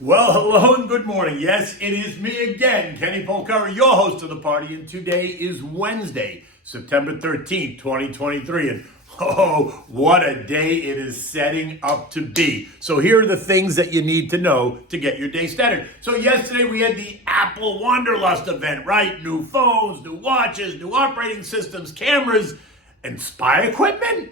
Well, hello and good morning. Yes, it is me again, Kenny Polcari, your host of the party, and today is Wednesday, September 13th, 2023, and oh, what a day it is setting up to be. So here are the things that you need to know to get your day started. So yesterday we had the Apple Wanderlust event, right? New phones, new watches, new operating systems, cameras, and spy equipment?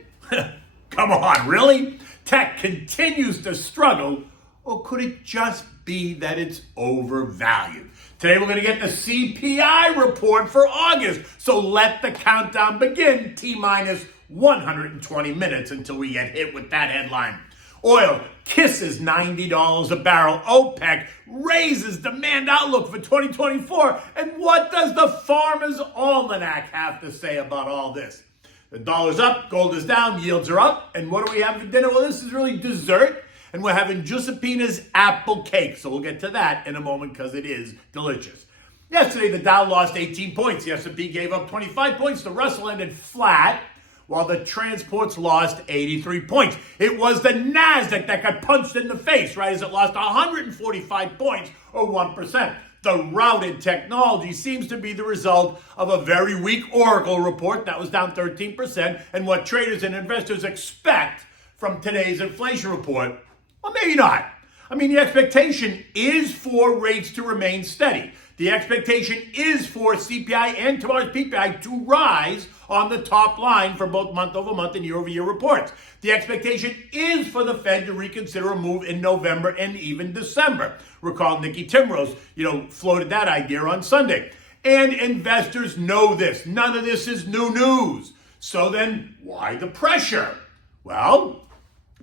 Come on, really? Tech continues to struggle. Or could it just be that it's overvalued? Today we're going to get the CPI report for August. So let the countdown begin. T-minus 120 minutes until we get hit with that headline. Oil kisses $90 a barrel. OPEC raises demand outlook for 2024. And what does the Farmer's Almanac have to say about all this? The dollar's up, gold is down, yields are up. And what do we have for dinner? Well, this is really dessert. And we're having Giuseppina's apple cake. So we'll get to that in a moment because it is delicious. Yesterday, the Dow lost 18 points. The S&P gave up 25 points. The Russell ended flat, while the transports lost 83 points. It was the NASDAQ that got punched in the face, right, as it lost 145 points, or 1%. The routed technology seems to be the result of a very weak Oracle report that was down 13%, and what traders and investors expect from today's inflation report. Well, maybe not. I mean, the expectation is for rates to remain steady. The expectation is for CPI and tomorrow's PPI to rise on the top line for both month-over-month and year-over-year reports. The expectation is for the Fed to reconsider a move in November and even December. Recall Nikki Timrose, floated that idea on Sunday. And investors know this. None of this is new news. So then, why the pressure? Well,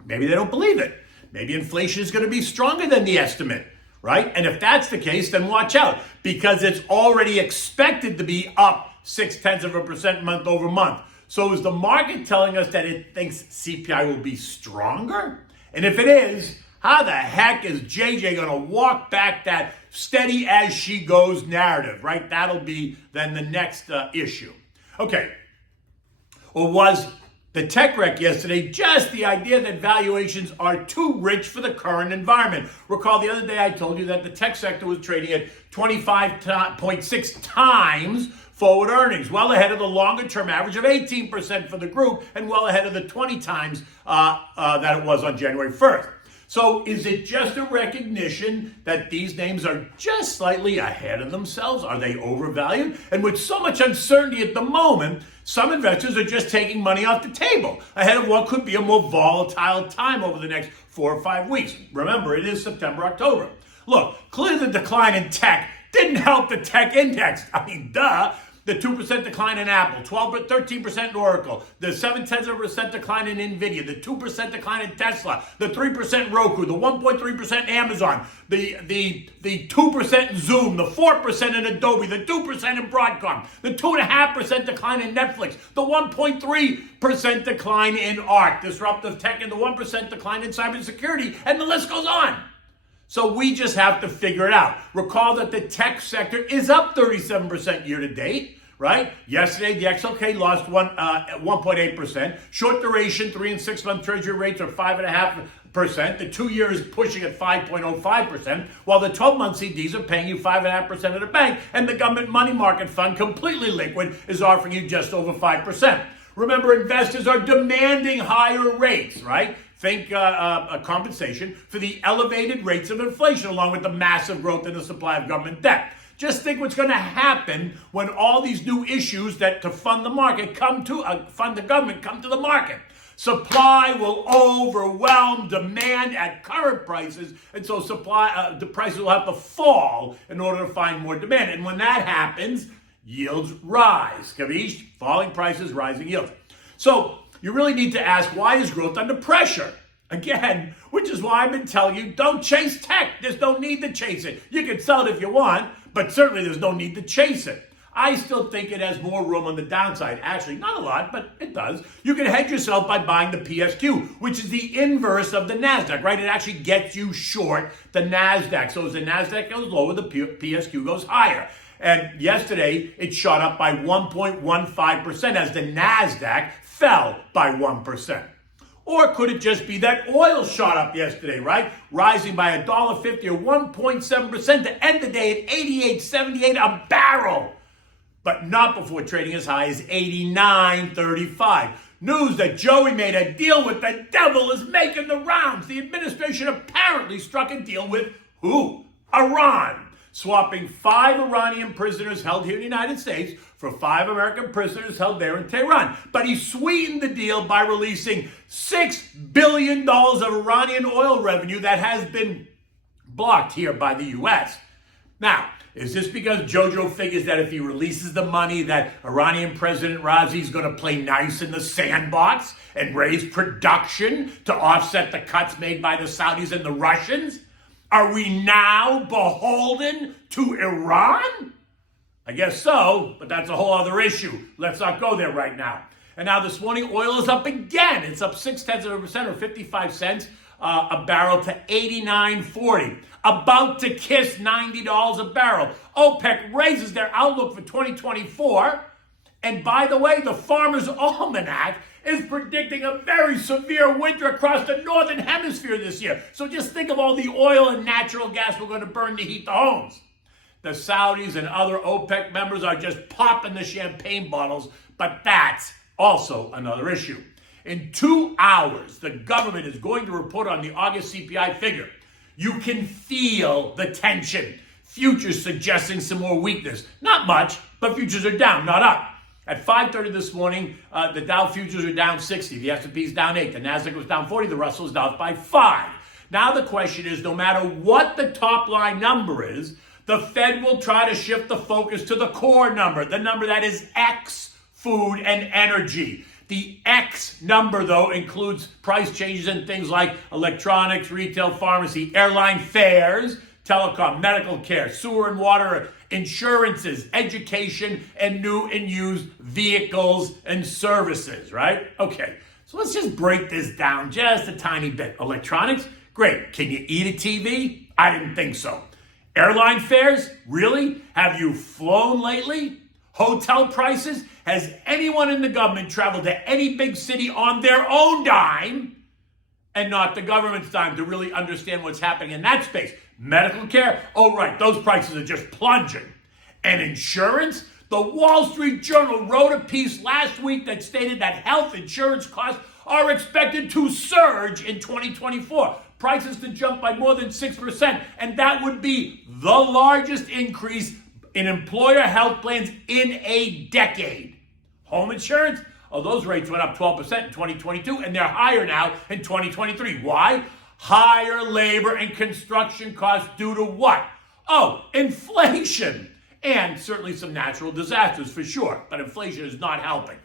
maybe they don't believe it. Maybe inflation is going to be stronger than the estimate, right? And if that's the case, then watch out because it's already expected to be up 0.6% month over month. So is the market telling us that it thinks CPI will be stronger? And if it is, how the heck is JJ going to walk back that steady as she goes narrative, right? That'll be then the next issue. Okay. Or was the tech wreck yesterday just the idea that valuations are too rich for the current environment? Recall the other day I told you that the tech sector was trading at 25.6 times forward earnings, well ahead of the longer-term average of 18% for the group and well ahead of the 20 times that it was on January 1st. So is it just a recognition that these names are just slightly ahead of themselves? Are they overvalued? And with so much uncertainty at the moment, some investors are just taking money off the table ahead of what could be a more volatile time over the next 4 or 5 weeks. Remember, it is September, October. Look, clearly the decline in tech didn't help the tech index. I mean, duh. The 2% decline in Apple, 13% in Oracle, the 0.7% decline in NVIDIA, the 2% decline in Tesla, the 3% Roku, the 1.3% Amazon, the 2% in Zoom, the 4% in Adobe, the 2% in Broadcom, the 2.5% decline in Netflix, the 1.3% decline in ARK, disruptive tech, and the 1% decline in cybersecurity, and the list goes on. So we just have to figure it out. Recall that the tech sector is up 37% year to date, right? Yesterday, the XLK lost 1.8%. Short duration, 3 and 6 month treasury rates are 5.5%. The 2-year is pushing at 5.05%, while the 12-month CDs are paying you 5.5% at the bank, and the government money market fund, completely liquid, is offering you just over 5%. Remember, investors are demanding higher rates, right? Think a compensation for the elevated rates of inflation along with the massive growth in the supply of government debt. Just think what's going to happen when all these new issues that to fund the market fund the government come to the market. Supply will overwhelm demand at current prices, and so the prices will have to fall in order to find more demand. And when that happens, yields rise. Kavish? Falling prices, rising yields. So you really need to ask, why is growth under pressure? Again, which is why I've been telling you, don't chase tech. There's no need to chase it. You can sell it if you want, but certainly there's no need to chase it. I still think it has more room on the downside. Actually, not a lot, but it does. You can hedge yourself by buying the PSQ, which is the inverse of the NASDAQ, right? It actually gets you short the NASDAQ. So as the NASDAQ goes lower, the PSQ goes higher. And yesterday, it shot up by 1.15% as the NASDAQ fell by 1%. Or could it just be that oil shot up yesterday, right? Rising by $1.50 or 1.7% to end the day at $88.78 a barrel. But not before trading as high as $89.35. News that Joey made a deal with the devil is making the rounds. The administration apparently struck a deal with who? Iran. Swapping 5 Iranian prisoners held here in the United States for 5 American prisoners held there in Tehran. But he sweetened the deal by releasing $6 billion of Iranian oil revenue that has been blocked here by the U.S. Now, is this because Jojo figures that if he releases the money that Iranian President Raisi is going to play nice in the sandbox and raise production to offset the cuts made by the Saudis and the Russians? Are we now beholden to Iran? I guess so, but that's a whole other issue. Let's not go there right now. And now this morning, oil is up again. It's up 0.6% or 55 cents a barrel to $89.40. About to kiss $90 a barrel. OPEC raises their outlook for 2024. And by the way, the Farmer's Almanac is predicting a very severe winter across the northern hemisphere this year. So just think of all the oil and natural gas we're going to burn to heat the homes. The Saudis and other OPEC members are just popping the champagne bottles, but that's also another issue. In 2 hours, the government is going to report on the August CPI figure. You can feel the tension. Futures suggesting some more weakness. Not much, but futures are down, not up. At 5:30 this morning, the Dow futures are down 60. The S&P is down 8. The Nasdaq was down 40. The Russell is down by 5. Now the question is, no matter what the top line number is, the Fed will try to shift the focus to the core number, the number that is X, food and energy. The X number, though, includes price changes in things like electronics, retail, pharmacy, airline fares, telecom, medical care, sewer and water, insurances, education, and new and used vehicles and services, right? Okay, so let's just break this down just a tiny bit. Electronics, great. Can you eat a TV? I didn't think so. Airline fares? Really? Have you flown lately? Hotel prices? Has anyone in the government traveled to any big city on their own dime and not the government's dime to really understand what's happening in that space? Medical care? Oh, right, those prices are just plunging. And insurance? The Wall Street Journal wrote a piece last week that stated that health insurance costs are expected to surge in 2024. Prices to jump by more than 6%, and that would be the largest increase in employer health plans in a decade. Home insurance? Oh, those rates went up 12% in 2022, and they're higher now in 2023. Why? Higher labor and construction costs due to what? Oh, inflation. And certainly some natural disasters for sure, but inflation is not helping.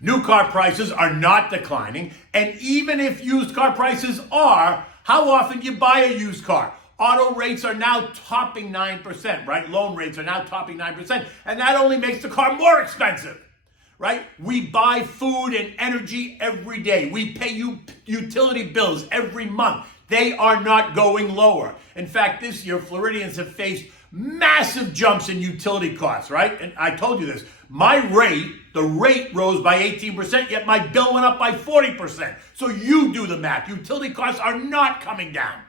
New car prices are not declining, and even if used car prices are, how often do you buy a used car? Auto rates are now topping 9%, right? Loan rates are now topping 9%, and that only makes the car more expensive, right? We buy food and energy every day. We pay utility bills every month. They are not going lower. In fact, this year, Floridians have faced massive jumps in utility costs, right? And I told you this. The rate rose by 18%, yet my bill went up by 40%. So you do the math. Utility costs are not coming down.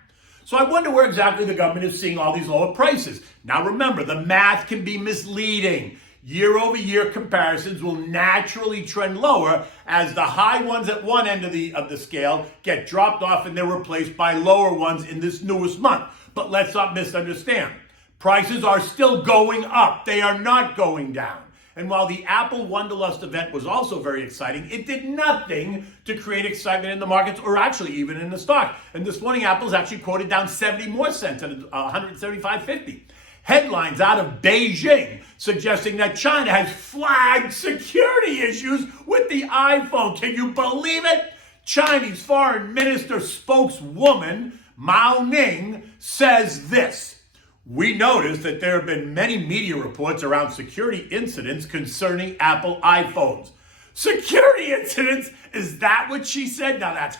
So I wonder where exactly the government is seeing all these lower prices. Now remember, the math can be misleading. Year-over-year comparisons will naturally trend lower as the high ones at one end of the scale get dropped off and they're replaced by lower ones in this newest month. But let's not misunderstand. Prices are still going up. They are not going down. And while the Apple Wonderlust event was also very exciting, it did nothing to create excitement in the markets or actually even in the stock. And this morning, Apple's actually quoted down 70 more cents at 175.50. Headlines out of Beijing suggesting that China has flagged security issues with the iPhone. Can you believe it? Chinese Foreign Minister spokeswoman Mao Ning says this. We noticed that there have been many media reports around security incidents concerning Apple iPhones. Security incidents? Is that what she said? Now that's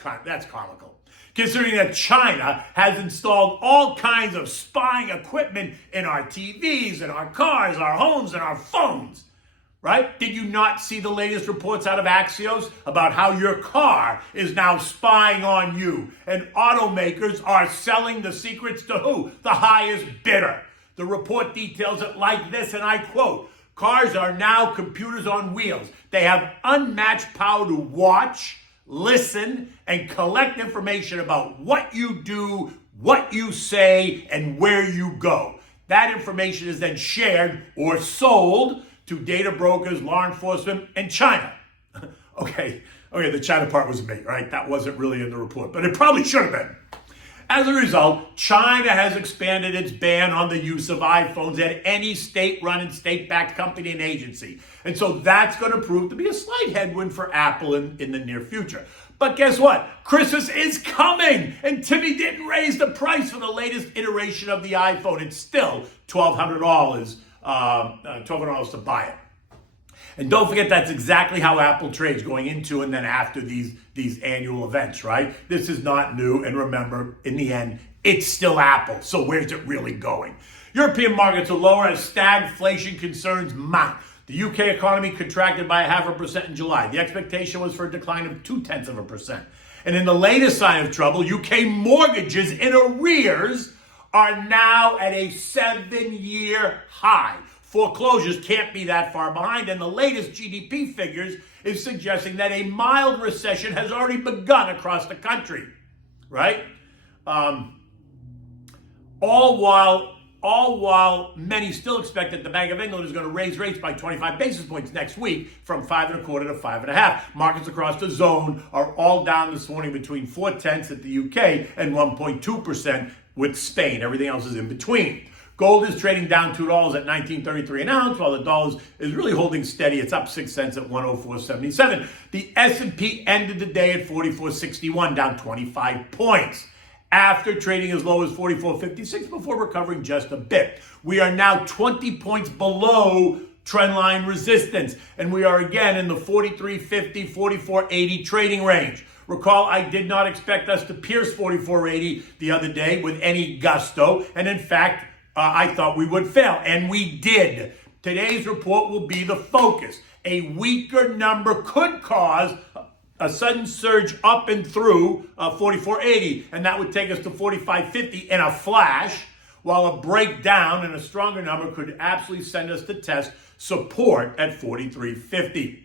comical. Considering that China has installed all kinds of spying equipment in our TVs, in our cars, our homes, and our phones. right? Did you not see the latest reports out of Axios about how your car is now spying on you? And automakers are selling the secrets to who? The highest bidder. The report details it like this, and I quote, "Cars are now computers on wheels. They have unmatched power to watch, listen, and collect information about what you do, what you say, and where you go. That information is then shared or sold to data brokers, law enforcement, and China." Okay, the China part was me, right? That wasn't really in the report, but it probably should have been. As a result, China has expanded its ban on the use of iPhones at any state-run and state-backed company and agency. And so that's going to prove to be a slight headwind for Apple in the near future. But guess what? Christmas is coming, and Timmy didn't raise the price for the latest iteration of the iPhone. It's still $1,200 to buy it. And don't forget, that's exactly how Apple trades going into and then after these annual events, right? This is not new. And remember, in the end, it's still Apple. So where's it really going? European markets are lower as stagflation concerns mount. The UK economy contracted by 0.5% in July. The expectation was for a decline of 0.2%. And in the latest sign of trouble, UK mortgages in arrears are now at a 7-year high. Foreclosures can't be that far behind, and the latest GDP figures is suggesting that a mild recession has already begun across the country, right? All while many still expect that the Bank of England is going to raise rates by 25 basis points next week from 5.25 to 5.5. Markets across the zone are all down this morning between 0.4 at the UK and 1.2% with Spain. Everything else is in between. Gold is trading down $2 at $19.33 an ounce, while the dollar is really holding steady. It's up 6 cents at 104.77. The S&P ended the day at 44.61, down 25 points, after trading as low as 44.56 before recovering just a bit. We are now 20 points below trendline resistance, and we are again in the 43.50, 44.80 trading range. Recall, I did not expect us to pierce 44.80 the other day with any gusto, and in fact, I thought we would fail, and we did. Today's report will be the focus. A weaker number could cause a sudden surge up and through 44.80, and that would take us to 45.50 in a flash, while a breakdown and a stronger number could absolutely send us to test support at 43.50.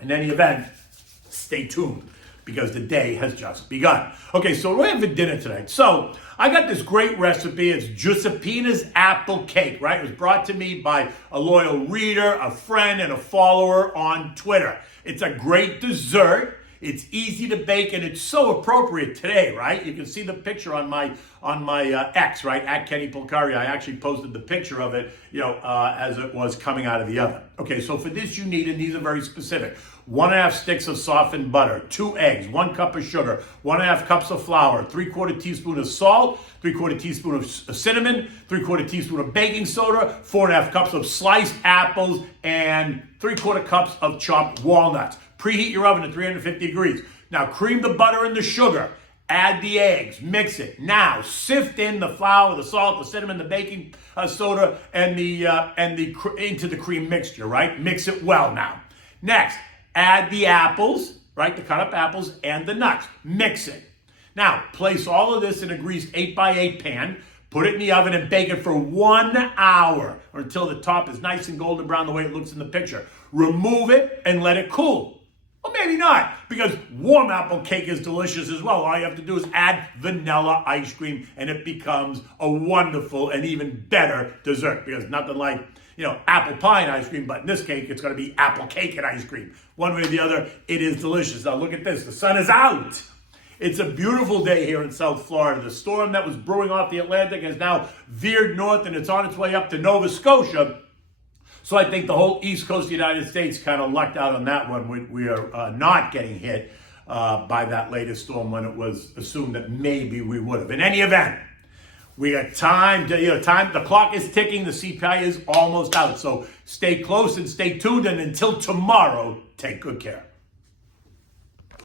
In any event, stay tuned, because the day has just begun. Okay, so what do we have for dinner tonight? So I got this great recipe. It's Giuseppina's apple cake, right? It was brought to me by a loyal reader, a friend, and a follower on Twitter. It's a great dessert. It's easy to bake, and it's so appropriate today, right? You can see the picture on my X, right, at Kenny Polcari. I actually posted the picture of it, as it was coming out of the oven. Okay, so for this you need, and these are very specific, 1.5 sticks of softened butter, 2 eggs, 1 cup of sugar, 1.5 cups of flour, 3/4 teaspoon of salt, 3/4 teaspoon of cinnamon, 3/4 teaspoon of baking soda, 4.5 cups of sliced apples, and 3/4 cups of chopped walnuts. Preheat your oven at 350 degrees. Now cream the butter and the sugar. Add the eggs. Mix it. Now sift in the flour, the salt, the cinnamon, the baking soda, and into the cream mixture. Right? Mix it well. Now, next, add the apples. Right? The cut up apples and the nuts. Mix it. Now place all of this in a greased 8x8 pan. Put it in the oven and bake it for 1 hour, or until the top is nice and golden brown the way it looks in the picture. Remove it and let it cool. Well, maybe not, because warm apple cake is delicious as well. All you have to do is add vanilla ice cream, and it becomes a wonderful and even better dessert, because nothing like, apple pie and ice cream, but in this cake, it's going to be apple cake and ice cream. One way or the other, it is delicious. Now, look at this. The sun is out. It's a beautiful day here in South Florida. The storm that was brewing off the Atlantic has now veered north, and it's on its way up to Nova Scotia. So I think the whole East Coast of the United States kind of lucked out on that one. We are not getting hit by that latest storm when it was assumed that maybe we would have. In any event, we got time to, the clock is ticking, the CPI is almost out. So stay close and stay tuned, and until tomorrow, take good care.